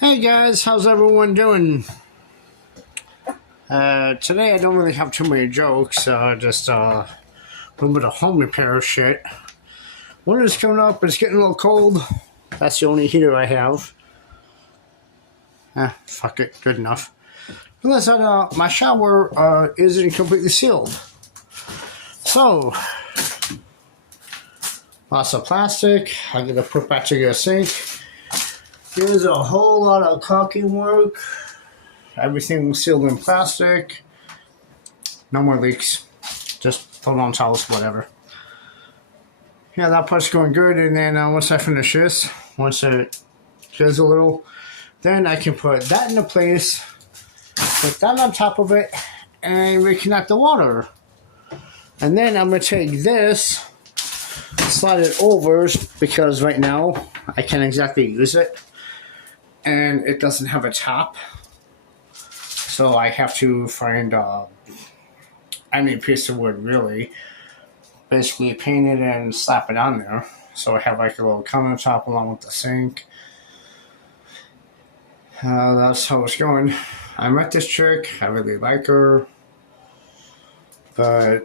Hey guys, how's everyone doing? Today I don't really have too many jokes, just a little bit of home repair shit. Winter's coming up, it's getting a little cold. That's the only heater I have. Fuck it, good enough. Listen, my shower isn't completely sealed. So, lots of plastic. I gotta put back to the sink. There's a whole lot of caulking work. Everything sealed in plastic. No more leaks. Just put on towels, whatever. Yeah, that part's going good. And then once I finish this, once it gets a little, then I can put that into place, put that on top of it, and reconnect the water. And then I'm going to take this, slide it over, because right now I can't exactly use it. And it doesn't have a top. So I have to find any piece of wood, really. Basically paint it and slap it on there. So I have like a little countertop along with the sink. That's how it's going. I met this chick. I really like her. But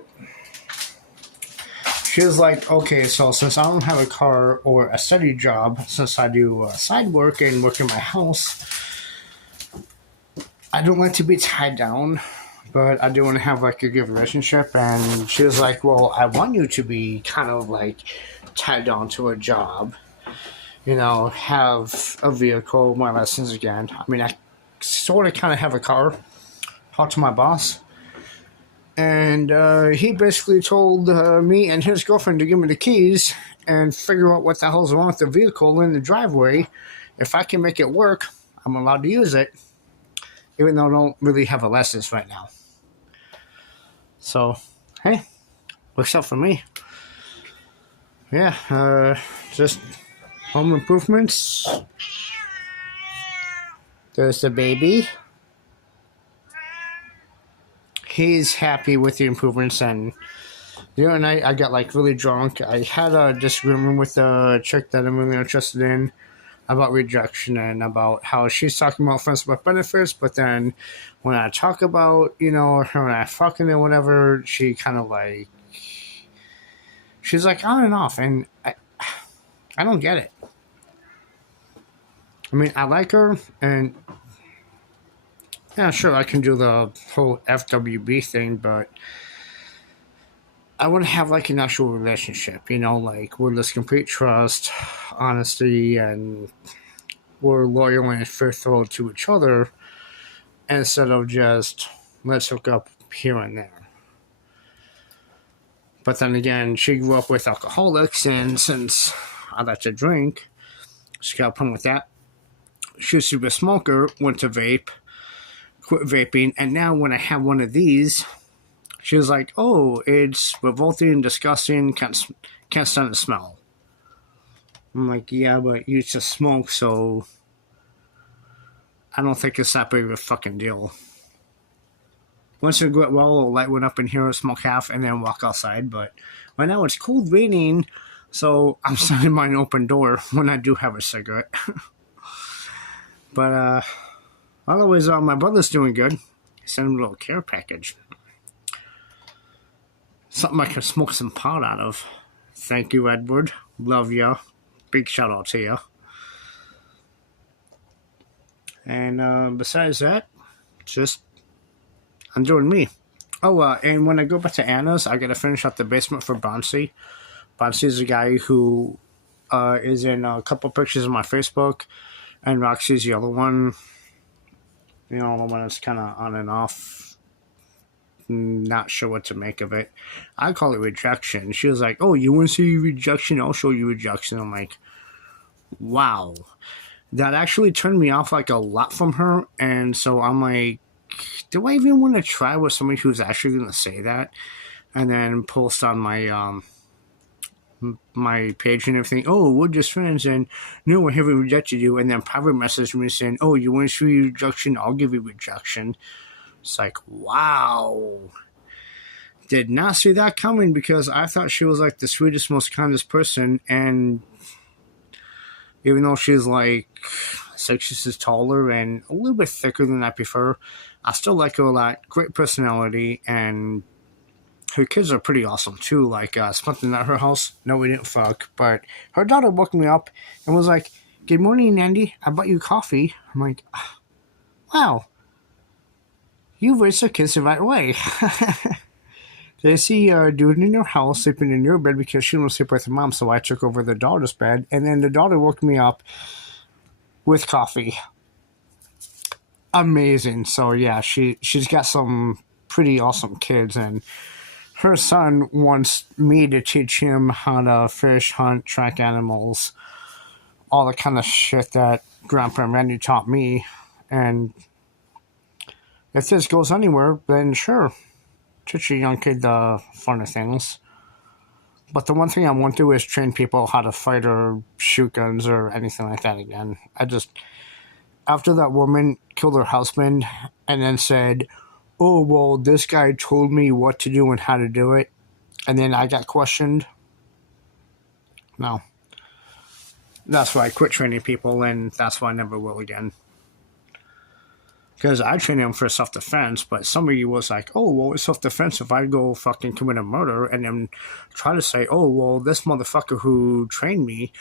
she was like, okay, so since I don't have a car or a steady job, since I do side work and work in my house, I don't like to be tied down, but I do want to have like a good relationship. And she was like, well, I want you to be kind of like tied down to a job, you know, have a vehicle, my lessons again. I mean, I sort of kind of have a car. Talked to my boss, and he basically told me and his girlfriend to give me the keys and figure out what the hell's wrong with the vehicle in the driveway. If I can make it work, I'm allowed to use it. Even though I don't really have a license right now. So, hey, works out for me. Yeah, just home improvements. There's the baby. He's happy with the improvements, and the other night I got like really drunk. I had a disagreement with a chick that I'm really interested in about rejection and about how she's talking about friends with benefits, but then when I talk about, you know, her and I fucking and whatever, she kind of like, she's like on and off, and I don't get it. I mean, I like her, and yeah, sure, I can do the whole FWB thing, but I want to have like an actual relationship, you know, like where there's complete trust, honesty, and we're loyal and faithful to each other instead of just let's hook up here and there. But then again, she grew up with alcoholics, and since I like to drink, she got a problem with that. She used to be a smoker, went to vape, quit vaping, and now when I have one of these, she was like, oh, it's revolting, disgusting, can't stand the smell. I'm like, yeah, but you used to smoke, so I don't think it's that big of a fucking deal. Once it got well, a light went up in here, smoke half, and then walk outside. But right now it's cold, raining, so I'm standing by an open door when I do have a cigarette. But otherwise, my brother's doing good. He sent him a little care package. Something I can smoke some pot out of. Thank you, Edward. Love ya. Big shout out to you. And besides that, just I'm doing me. Oh, and when I go back to Anna's, I gotta finish up the basement for Bonsi. Bonsi's a guy who is in a couple pictures on my Facebook, and Roxy's the other one. You know, the one that's kind of on and off. Not sure what to make of it. I call it rejection. She was like, oh, you want to see rejection? I'll show you rejection. I'm like, wow. That actually turned me off like a lot from her. And so I'm like, do I even want to try with somebody who's actually going to say that? And then post on my my page and everything, oh, we're just friends, and no, we haven't rejected you. And then private message me saying, oh, you want to see rejection? I'll give you rejection. It's like, wow. Did not see that coming, because I thought she was like the sweetest, most kindest person. And even though she's like 6 inches taller and a little bit thicker than I prefer. I still like her a lot. Great personality, and her kids are pretty awesome too. Like, spent the night at her house. No, we didn't fuck, but her daughter woke me up and was like, "Good morning, Andy. I bought you coffee." I'm like, "Wow, you raised your kids the right way." They see a dude in your house sleeping in your bed because she didn't sleep with her mom, so I took over the daughter's bed, and then the daughter woke me up with coffee. Amazing. So yeah, she's got some pretty awesome kids, and her son wants me to teach him how to fish, hunt, track animals, all the kind of shit that Grandpa Randy taught me. And if this goes anywhere, then sure, teach a young kid the finer things. But the one thing I won't do is train people how to fight or shoot guns or anything like that again. After that woman killed her husband and then said, "Oh, well, this guy told me what to do and how to do it," and then I got questioned. No. That's why I quit training people, and that's why I never will again. Because I trained him for self-defense, but somebody was like, "Oh, well, it's self-defense if I go fucking commit a murder," and then try to say, "Oh, well, this motherfucker who trained me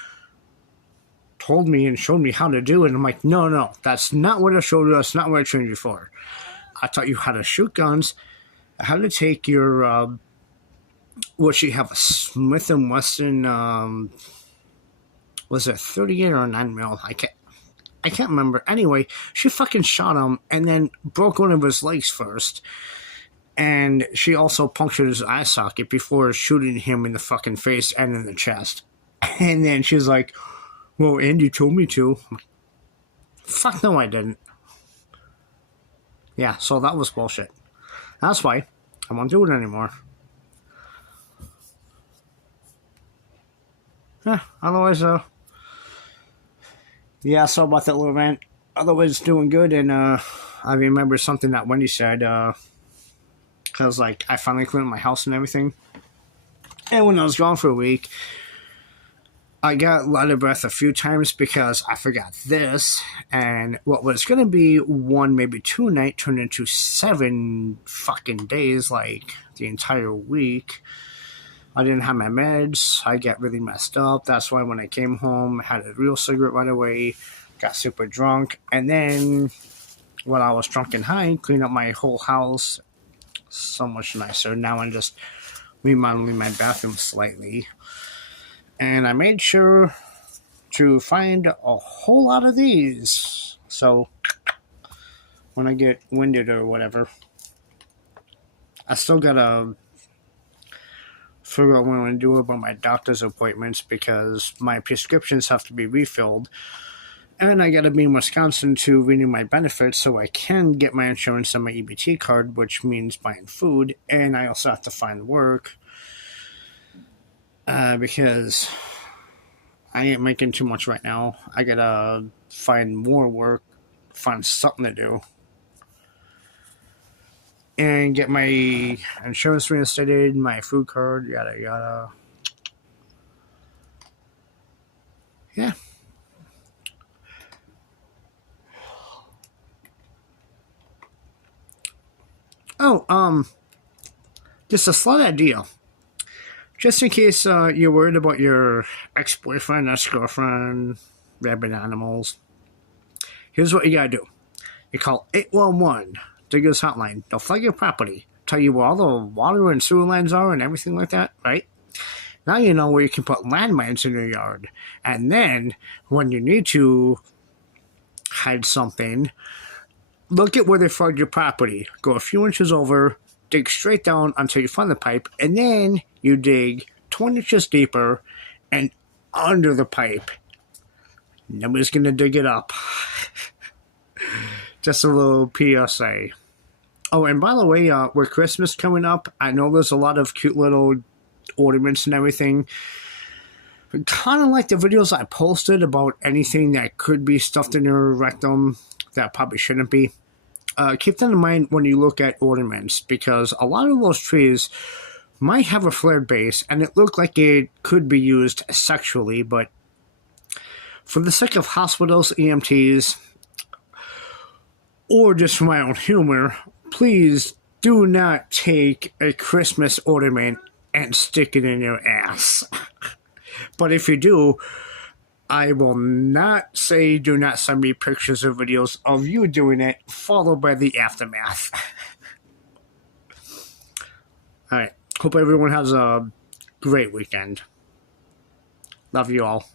told me and showed me how to do it." And I'm like, no, that's not what I showed you. That's not what I trained you for. I taught you how to shoot guns, how to take your, what you have, a Smith & Wesson, was it 38 or a 9mm? I can't remember. Anyway, she fucking shot him and then broke one of his legs first. And she also punctured his eye socket before shooting him in the fucking face and in the chest. And then she's like, "Well, Andy told me to." Fuck no, I didn't. Yeah, so that was bullshit. That's why I won't do it anymore. Yeah, otherwise, yeah, so about that little rant. Otherwise, doing good, and I remember something that Wendy said, because, like, I finally cleaned my house and everything. And when I was gone for a week, I got out of breath a few times because I forgot this, and what was going to be 1, maybe 2 night turned into 7 fucking days, like, the entire week. I didn't have my meds. I got really messed up. That's why when I came home, I had a real cigarette right away, got super drunk, and then when I was drunk and high, cleaned up my whole house. So much nicer. Now I'm just remodeling my bathroom slightly. And I made sure to find a whole lot of these. So when I get winded or whatever, I still gotta figure out what I'm going to do about my doctor's appointments because my prescriptions have to be refilled. And I got to be in Wisconsin to renew my benefits so I can get my insurance on my EBT card, which means buying food. And I also have to find work because I ain't making too much right now. I got to find more work, find something to do, and get my insurance reinstated, my food card, yada yada. Yeah. Oh, just a slight idea. Just in case you're worried about your ex-boyfriend, ex-girlfriend, rabid animals, here's what you gotta do. You call 811, Diggers Hotline. They'll flag your property, tell you where all the water and sewer lines are and everything like that, right? Now you know where you can put landmines in your yard. And then, when you need to hide something, look at where they flagged your property. Go a few inches over, dig straight down until you find the pipe, and then you dig 20 inches deeper and under the pipe. Nobody's going to dig it up. Just a little PSA. Oh, and by the way, with Christmas coming up, I know there's a lot of cute little ornaments and everything. Kind of like the videos I posted about anything that could be stuffed in your rectum that probably shouldn't be. Keep that in mind when you look at ornaments, because a lot of those trees might have a flared base and it looked like it could be used sexually, but For the sake of hospitals, EMTs, or just for my own humor, please do not take a Christmas ornament and stick it in your ass. But if you do, I will not say do not send me pictures or videos of you doing it, followed by the aftermath. Alright, hope everyone has a great weekend. Love you all.